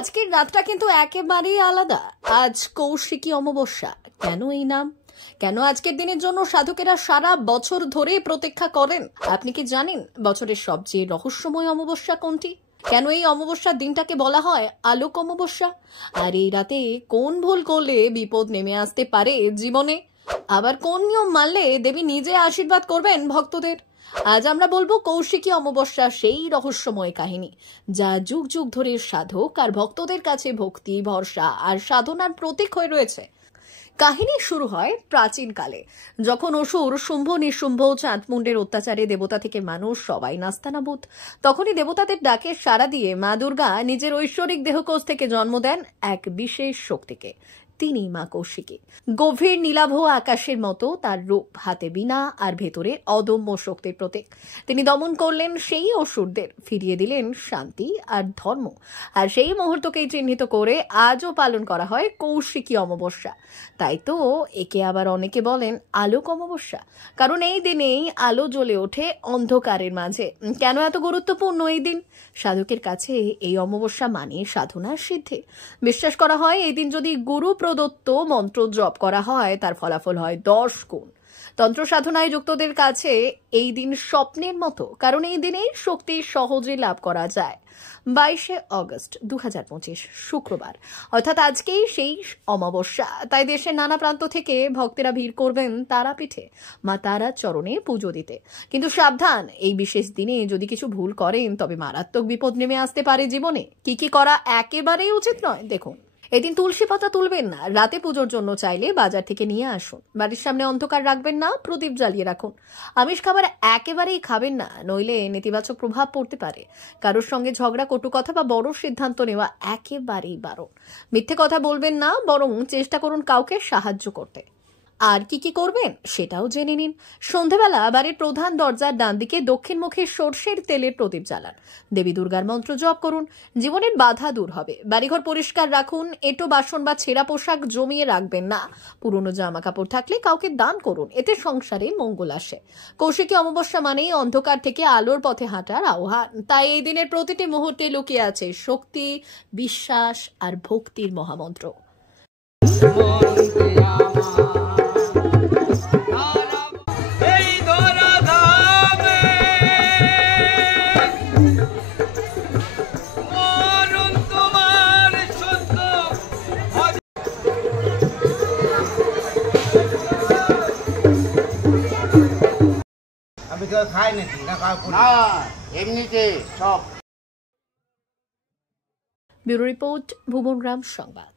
আজকের রাতটা কিন্তু একেবারেই আলাদা। আজ কৌশিকী অমাবস্যা। কেন এই নাম? কেন আজকের দিনের জন্য সাধকেরা সারা বছর ধরে প্রতীক্ষা করেন? আপনি কি জানেন বছরের সবচেয়ে রহস্যময় অমাবস্যা কোনটি? কেন এই অমাবস্যার দিনটাকে বলা হয় আলোক অমাবস্যা? আর এই রাতে কোন ভুল করলে বিপদ নেমে আসতে পারে জীবনে? আবার কোন নিয়ম মানলে দেবী নিজে আশীর্বাদ করবেন ভক্তদের? আজ আমরা বলবো কৌশিকী অমাবস্যা, সেই রহস্যময় কাহিনী যা যুগ যুগ ধরে সাধক আর ভক্তদের কাছে ভক্তি, ভরসা আর সাধনার প্রতীক হয়ে রয়েছে। কাহিনী শুরু হয় প্রাচীনকালে, যখন অসুর শুম্ভ নিশুম্ভ চাঁদমুণ্ডের অত্যাচারে দেবতা থেকে মানুষ সবাই নাস্তানাবুদ। তখনই দেবতাদের ডাকে সাড়া দিয়ে মা দুর্গা নিজের ঐশ্বরিক দেহকোষ থেকে জন্ম দেন এক বিশেষ শক্তিকে। তিনি মা কৌশিকী। গভীর নীলাভ আকাশের মতো তার রূপ, হাতে বীণা আর ভেতরে অদম্য শক্তির প্রতীক। তিনি দমন করলেন সেই অসুরদের, ফিরিয়ে দিলেন শান্তি আর ধর্ম। আর সেই মুহূর্তকেই চিহ্নিত করে আজও পালন করা হয় কৌশিকী অমাবস্যা। তাই তো একে আবার অনেকে বলেন আলোক অমাবস্যা, কারণ এই দিনেই আলো জ্বলে ওঠে অন্ধকারের মাঝে। কেন এত গুরুত্বপূর্ণ এই দিন? সাধকের কাছে এই অমাবস্যা মানে সাধনার সিদ্ধি। বিশ্বাস করা হয় এই দিন যদি গুরু প্রদত্ত মন্ত্র জপ করা হয় তার ফলাফল হয় 10 গুণ। তন্ত্র সাধনায় যুক্তদের কাছে এই দিন স্বপ্নের মতো, কারণ এই দিনেই শক্তি সহজে লাভ করা যায়। 22শে অগস্ট 2025 শুক্রবার, অর্থাৎ আজকেই সেই অমাবস্যা। তাই দেশের নানা প্রান্ত থেকে ভক্তেরা ভিড় করবেন তারাপীঠে মা তারার চরণে পুজো দিতে। কিন্তু সাবধান, এই বিশেষ দিনে যদি কিছু ভুল করেন তবে মারাত্মক বিপদ নেমে আসতে পারে জীবনে। কি করা একেবারেই উচিত নয় দেখুন। এদিন তুলসী পাতা তুলবেন না। রাতে পুজোর জন্য চাইলে বাজার থেকে নিয়ে আসুন। বাড়ির সামনে অন্ধকার রাখবেন না, প্রদীপ জ্বালিয়ে রাখুন। আমিষ খাবার একেবারেই খাবেন না, নইলে নেতিবাচক প্রভাব পড়তে পারে। কারোর সঙ্গে ঝগড়া, কটু কথা বা বড় সিদ্ধান্ত নেওয়া একেবারেই বারণ। মিথ্যে কথা বলবেন না, বরং চেষ্টা করুন কাউকে সাহায্য করতে। আর কি করবেন সেটাও জেনে নিন। সন্ধেবেলা বাড়ির প্রধান দরজার ডান দিকে দক্ষিণমুখী সর্ষের তেলের প্রদীপ জ্বালান। দেবী দুর্গার মন্ত্র জপ করুন। জীবনের বাধা দূর হবে। বাড়িঘর পরিষ্কার রাখুন। এঁটো বাসন বা ছেঁড়া পোশাক জমিয়ে রাখবেন না। পুরনো জামা কাপড় থাকলে কাউকে দান করুন, এতে সংসারে মঙ্গল আসে। কৌশিকী অমাবস্যা মানেই অন্ধকার থেকে আলোর পথে হাঁটার আহ্বান। তাই এই দিনের প্রতিটি মুহূর্তে লুকিয়ে আছে শক্তি, বিশ্বাস আর ভক্তির মহামন্ত্র। আমি তো খাই নাকি না এমনিতে সব। ব্যুরো রিপোর্ট, ভুবনগ্রাম সংবাদ।